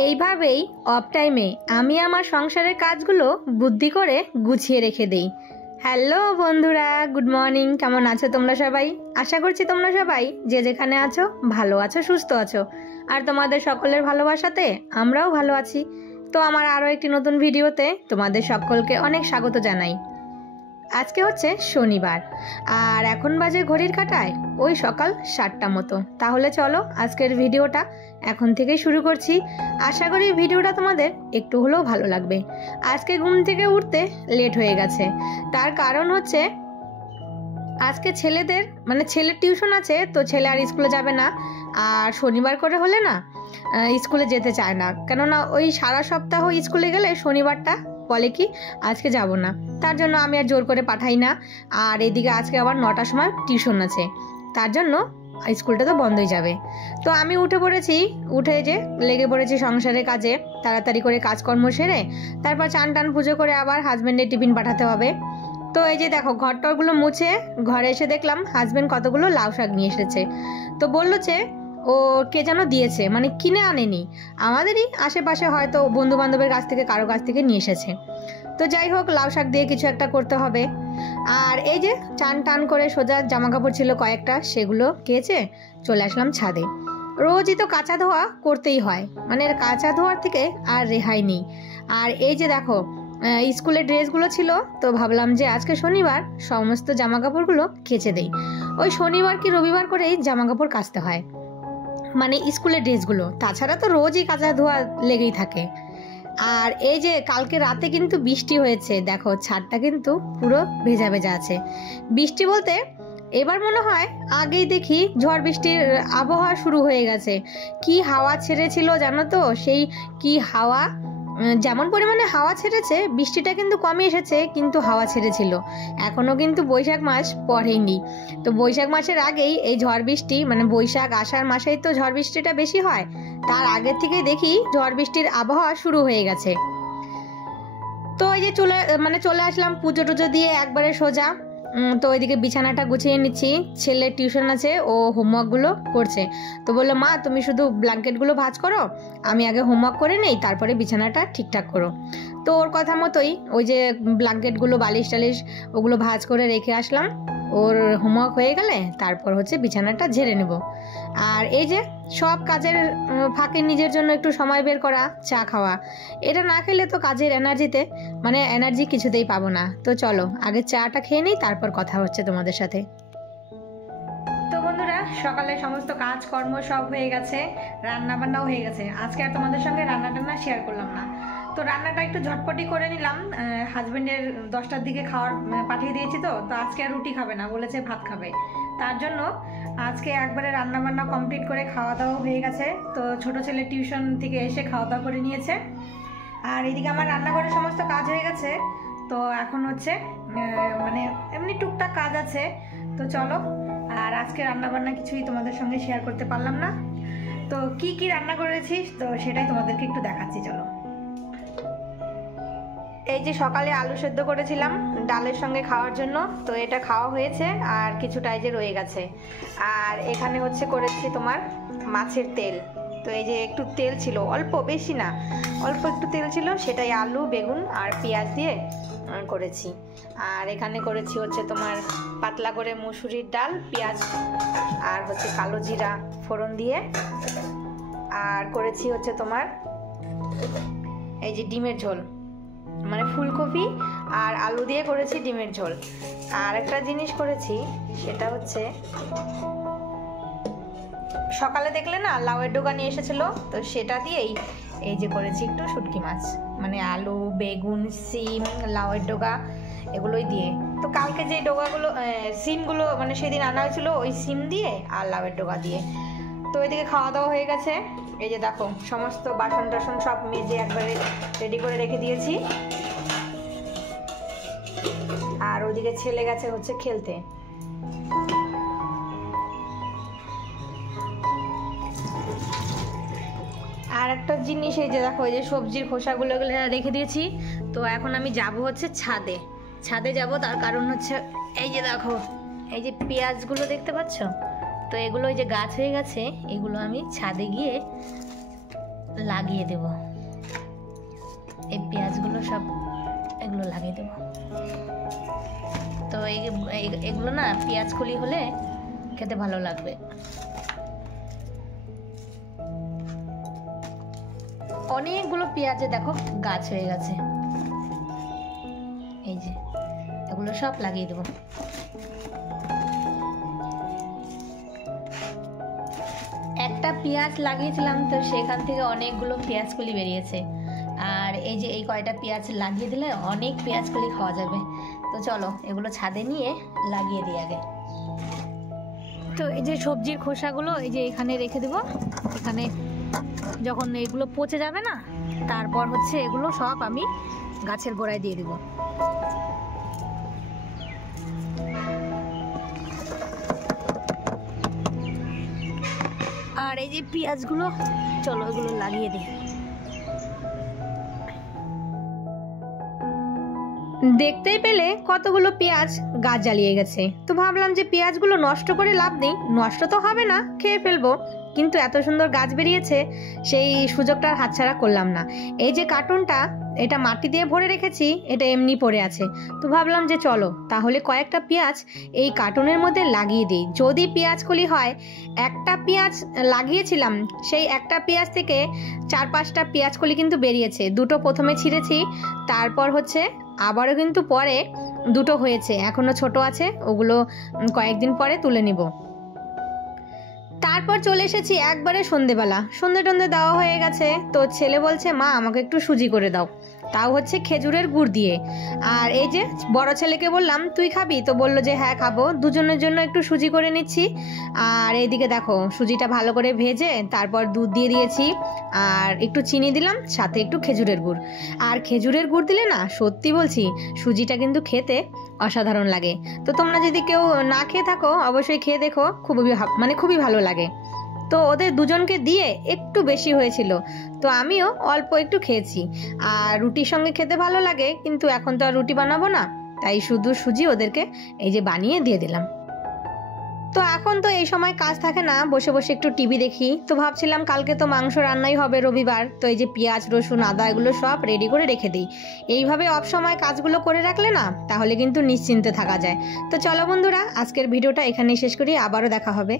এইভাবেই অফ টাইমে আমি আমার সংসারের কাজগুলো বুদ্ধি করে গুছিয়ে রেখে দেই। হ্যালো বন্ধুরা, গুড মর্নিং। কেমন আছো তোমরা সবাই? আশা করছি তোমরা সবাই যে যেখানে আছো ভালো আছো, সুস্থ আছো। আর তোমাদের সকলের ভালোবাসাতে আমরাও ভালো আছি। তো আমার আরও একটি নতুন ভিডিওতে তোমাদের সকলকে অনেক স্বাগত জানাই। আজকে হচ্ছে শনিবার আর এখন বাজে ঘড়ির কাঁটায় ওই সকাল 7টা মতো। তাহলে চলো আজকের ভিডিওটা এখন থেকেই শুরু করছি। আশা করি ভিডিওটা তোমাদের একটু হলেও ভালো লাগবে। আজকে ঘুম থেকে উঠতে লেট হয়ে গেছে, তার কারণ হচ্ছে আজকে ছেলেদের ছেলের টিউশন আছে, তো ছেলে আর স্কুলে যাবে না। আর শনিবার করে হলে না স্কুলে যেতে চায় না, কেননা ওই সারা সপ্তাহ স্কুলে গেলে শনিবারটা বলে কি আজকে যাব না। তার জন্য আমি আর জোর করে পাঠাই না। আর এদিকে আজকে আবার 9টার সময় টিউশন আছে, তার জন্য স্কুলটা তো বন্ধই যাবে। তো আমি উঠে পড়েছি, উঠে যে লেগে পড়েছি সংসারের কাজে, তাড়াতাড়ি করে কাজকর্ম সেরে তারপর চান টান পুজো করে আবার হাজব্যান্ডের টিফিন পাঠাতে হবে। তো এই যে দেখো ঘরটরগুলো মুছে ঘরে এসে দেখলাম হাজব্যান্ড কতগুলো লাউ শাক নিয়ে এসেছে। তো বললো যে ও কে যেন দিয়েছে, কিনে আনেনি, আমাদেরই আশেপাশে হয়তো বন্ধু বান্ধবের কাছ থেকে কারো কাছ থেকে নিয়ে এসেছে। তো যাই হোক, লাউ শাক দিয়ে কিছু একটা করতে হবে। আর এই যে চান টান করে সোজা জামা কাপড় ছিল কয়েকটা, সেগুলো কেচে চলে আসলাম ছাদে। রোজই তো কাঁচা ধোয়া করতেই হয়, কাঁচা ধোয়ার থেকে আর রেহাই নেই। আর এই যে দেখো স্কুলের ড্রেসগুলো ছিল, তো ভাবলাম যে আজকে শনিবার সমস্ত জামা কাপড়গুলো কেচে দেই। ওই শনিবার কি রবিবার করেই জামা কাপড় কাচতে হয়, স্কুলের ড্রেসগুলো, তাছাড়া তো রোজই কাঁচা ধোয়া লেগেই থাকে। আর এই যে কালকে রাতে কিন্তু বৃষ্টি হয়েছে, দেখো ছাদটা কিন্তু পুরো ভেজা ভেজা আছে। বৃষ্টি বলতে এবার মনে হয় আগেই দেখি ঝড় বৃষ্টির আবহাওয়া শুরু হয়ে গেছে। কি হাওয়া ছেড়েছিল জানো তো, সেই কি হাওয়া, যেমন পরিমাণে হাওয়া ছেড়েছে বৃষ্টিটা কিন্তু কমে এসেছে, কিন্তু হাওয়া ছেড়েছিল। এখনও কিন্তু বৈশাখ মাস পড়েনি। তো বৈশাখ মাসের আগেই এই ঝড় বৃষ্টি, বৈশাখ আষাঢ় মাসেই তো ঝড় বৃষ্টিটা বেশি হয়, তার আগের থেকেই দেখি ঝড় বৃষ্টির আবহাওয়া শুরু হয়ে গেছে। তো এই যে চলে আসলাম পুজো টুজো দিয়ে একবারে সোজা। তো ওইদিকে বিছানাটা গুছিয়ে নিচ্ছি, ছেলের টিউশন আছে, ও হোমওয়ার্কগুলো করছে। তো বললো মা তুমি শুধু ব্ল্যাঙ্কেটগুলো ভাঁজ করো, আমি আগে হোমওয়ার্ক করে নেই, তারপরে বিছানাটা ঠিকঠাক করো। তো ওর কথা মতোই ওই যে ব্ল্যাঙ্কেটগুলো বালিশ টালিশ ওগুলো ভাঁজ করে রেখে আসলাম। ওর হোমওয়ার্ক হয়ে গেলে তারপর হচ্ছে বিছানাটা ঝেড়ে নেব। আর এই যে সব কাজের ফাঁকে নিজের জন্য একটু সময় বের করা, চা খাওয়া, এটা না খেলে তো কাজের এনার্জি কিছুতেই পাবো না। তো চলো আগে চাটা খেয়ে নিই, তারপর কথা হচ্ছে তোমাদের সাথে। তো বন্ধুরা, সকালে সমস্ত কাজকর্ম সব হয়ে গেছে, রান্না বান্নাও হয়ে গেছে। আজকে আর তোমাদের সঙ্গে রান্না টান্না শেয়ার করলাম না। তো রান্নাটা একটু ঝটপটি করে নিলাম। হাজবেন্ডের 10টার দিকে খাওয়ার পাঠিয়ে দিয়েছি, তো আজকে আর রুটি খাবে না, বলেছে ভাত খাবে। তার জন্য আজকে একবারে রান্না বান্না কমপ্লিট করে খাওয়া দাওয়া হয়ে গেছে। তো ছোট ছেলে টিউশন থেকে এসে খাওয়া দাওয়া করে নিয়েছে। আর এদিকে আমার রান্নাঘরের সমস্ত কাজ হয়ে গেছে। তো এখন হচ্ছে এমনি টুকটাক কাজ আছে। তো চলো, আর আজকে রান্নাবান্না কিছুই তোমাদের সঙ্গে শেয়ার করতে পারলাম না। তো কি কি রান্না করেছি তো সেটাই তোমাদেরকে একটু দেখাচ্ছি, চলো। এই যে সকালে আলু সেদ্ধ করেছিলাম ডালের সঙ্গে খাওয়ার জন্য, তো এটা খাওয়া হয়েছে, আর কিছুটা এই যে রয়ে গেছে। আর এখানে হচ্ছে করেছি তোমার মাছের তেল। তো এই যে একটু তেল ছিল, অল্প, বেশি না, অল্প একটু তেল ছিল, সেটাই আলু বেগুন আর পেঁয়াজ দিয়ে করেছি। আর এখানে করেছি হচ্ছে তোমার পাতলা করে মুসুরির ডাল, পেঁয়াজ আর হচ্ছে কালো জিরা ফোড়ন দিয়ে। আর করেছি হচ্ছে তোমার এই যে ডিমের ঝোল, ফুলকপি আর আলু দিয়ে করেছি ডিমের ঝোল। আর একটা জিনিস করেছি, সেটা হচ্ছে সকালে দেখলে না লাউয়ের ডগা নিয়ে এসেছিলো, তো সেটা দিয়েই এই যে করেছি একটু শুটকি মাছ, আলু বেগুন সিম লাউয়ের ডগা এগুলোই দিয়ে। তো কালকে যে ডগাগুলো সিমগুলো সেদিন আনা হয়েছিল, ওই সিম দিয়ে আর লাউয়ের ডগা দিয়ে। তো এদিকে খাওয়া দাওয়া হয়ে গেছে। এই যে দেখো সমস্ত বাসন টাসন সব মেজে একবারে রেডি করে রেখে দিয়েছি। আর ওইদিকে ছেলে গেছে হচ্ছে খেলতে। আর একটা জিনিস, এই যে দেখো এই যে সবজির খোসাগুলো রেখে দিয়েছি। তো এখন আমি যাব হচ্ছে ছাদে যাব, তার কারণ হচ্ছে এই যে দেখো এই যে পেঁয়াজগুলো দেখতে পাচ্ছ, তো এগুলো ওই যে গাছ হয়ে গেছে, এগুলো আমি ছাদে গিয়ে লাগিয়ে দেব। এই পেঁয়াজগুলো সব এগুলো লাগিয়ে দেব। তো এগুলো না পেঁয়াজ কলি হলে খেতে ভালো লাগবে। অনেকগুলো পেঁয়াজে দেখো গাছ হয়ে গেছে। এই যে এগুলো সব লাগিয়ে দেব। একটা পেঁয়াজ লাগিয়েছিলাম তো সেখান থেকে অনেকগুলো পেঁয়াজ কলি বেরিয়েছে। আর এই যে এই কয়টা পেঁয়াজ লাগিয়ে দিলে অনেক পেঁয়াজ কলি খাওয়া যাবে। তো চলো এগুলো ছাদে নিয়ে লাগিয়ে দিই আগে। তো এই যে সবজির খোসাগুলো এই যে এখানে রেখে দেবো। এখানে যখন এগুলো পচে যাবে না, তারপর হচ্ছে এগুলো সব আমি গাছের গোড়ায় দিয়ে দেব। আর এই যে পেঁয়াজগুলো চলো এগুলো লাগিয়ে দিই। দেখতেই পেলে কতগুলো পেঁয়াজ গাছ জ্বালিয়ে গেছে। তো ভাবলাম যে পেঁয়াজগুলো নষ্ট করে লাভ নেই, নষ্ট তো হবে না, খেয়ে ফেলবো, কিন্তু এত সুন্দর গাছ বেরিয়েছে সেই সুযোগটা হাতছাড়া করলাম না। এই যে কার্টুনটা এটা মাটি দিয়ে ভরে রেখেছি, এটা এমনি পড়ে আছে। তো ভাবলাম যে চলো তাহলে কয়েকটা পেঁয়াজ এই কার্টুনের মধ্যে লাগিয়ে দিই, যদি পেঁয়াজ কলি হয়। একটা পেঁয়াজ লাগিয়েছিলাম, সেই একটা পেঁয়াজ থেকে 4-5টা পেঁয়াজ কলি কিন্তু বেরিয়েছে। দুটো প্রথমে ছিঁড়েছি, তারপর হচ্ছে আবারও কিন্তু পরে দুটো হয়েছে, এখনো ছোট আছে, ওগুলো কয়েকদিন পরে তুলে নিব। তারপর চলে এসেছি একবারে সন্ধেবেলা, সন্ধে টন্ধে দেওয়া হয়ে গেছে। তো ছেলে বলছে মা আমাকে একটু সুজি করে দাও, তাও হচ্ছে খেজুরের গুড় দিয়ে। আর এই যে বড় ছেলেকে বললাম তুই খাবি, তো বললো যে হ্যাঁ খাবো। দুজনের জন্য একটু সুজি করে নিচ্ছি। আর এইদিকে দেখো সুজিটা ভালো করে ভেজে তারপর দুধ দিয়ে দিয়েছি, আর একটু চিনি দিলাম, সাথে একটু খেজুরের গুড়। আর খেজুরের গুড় দিলে না সত্যি বলছি সুজিটা কিন্তু খেতে অসাধারণ লাগে। তো তোমরা যদি কেউ না খেয়ে থাকো অবশ্যই খেয়ে দেখো, খুবই ভালো লাগে। তো ওদের দুজনকে দিয়ে একটু বেশি হয়েছিল, তো আমিও অল্প একটু খেয়েছি। আর রুটির সঙ্গে খেতে ভালো লাগে, কিন্তু এখন তো আর রুটি বানাবো না, তাই শুধু সুজি ওদেরকে এই যে বানিয়ে দিয়ে দিলাম। তো এখন তো এই সময় কাজ থাকে না, বসে বসে একটু টিভি দেখি। তো ভাবছিলাম কালকে তো মাংস রান্নাই হবে রবিবার, তো এই যে পেঁয়াজ রসুন আদা এগুলো সব রেডি করে রেখে দিই। এইভাবে অফ সময় কাজগুলো করে রাখলে না তাহলে কিন্তু নিশ্চিন্তে থাকা যায়। তো চলো বন্ধুরা আজকের ভিডিওটা এখানেই শেষ করি, আবারও দেখা হবে।